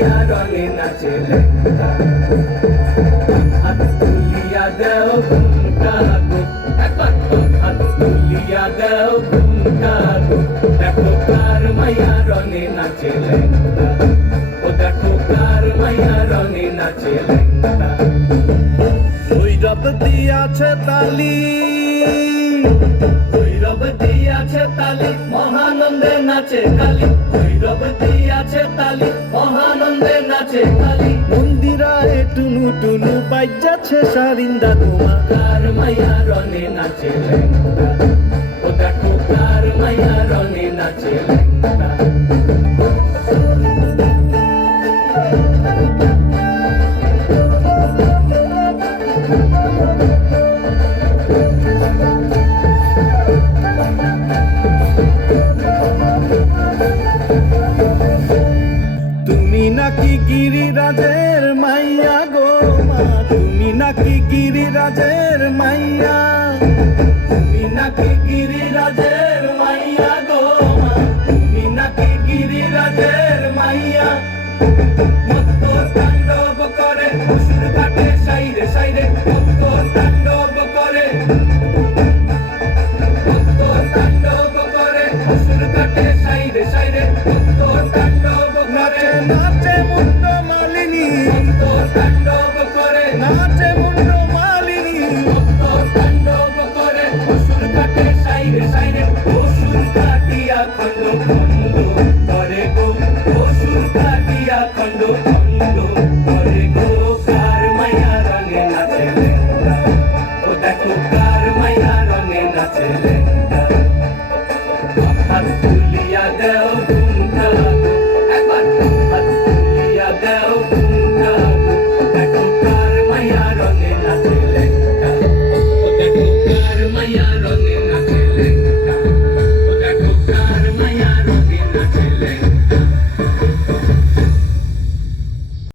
মাইয়া রঙে নাচে লেঙ্গা হাত তুলিয়া দেও ঘুমটা গো একবার হাত তুলিয়া দেও ঘুমটা গো দেখো কার মাইয়া রঙে নাচে লেঙ্গা ও দেখো কার মাইয়া রঙে নাচে লেঙ্গা ভৈরব দিয়াছে তালি ভৈরব দিয়াছে তালি মহানন্দে নাচে কালী ভৈরব দিয়াছে তালি মহানন্দে নাচে কালী মন্দিরায় টুনু টুনু বাজ্যাছে সারিন্দা তোমা কার মাইয়া রঙে নাচে লেঙ্গা ও দেখো কার মাইয়া রঙে নাচে লেঙ্গা তুমি নাকি গিরিরাজের মাইয়া গো মা তুমি নাকি গিরিরাজের মাইয়া তুমি নাকি গিরিরাজের মাইয়া গো মা তুমি নাকি গিরিরাজের মাইয়া মত্ত তাণ্ডব করে অসুর কাটে সাইরে সাইরে মত্ত তাণ্ডব করে মত্ত তাণ্ডব করে অসুর কাটে সাইরে সাইরে মত্ত তাণ্ডব করে নাচে মুন্ড মালিনী মত্ত তাণ্ডব করে নাচে মুন্ড মালিনী মত্ত তাণ্ডব করে অসুর কাটে সাইরে সাইরে অসুর কাটিয়া খণ্ড খণ্ড করে গো অসুর কাটিয়া খণ্ড খণ্ড করে গো কার মাইয়া রঙে নাচে লেঙ্গা ও দেখো কার মাইয়া রঙে নাচে লেঙ্গা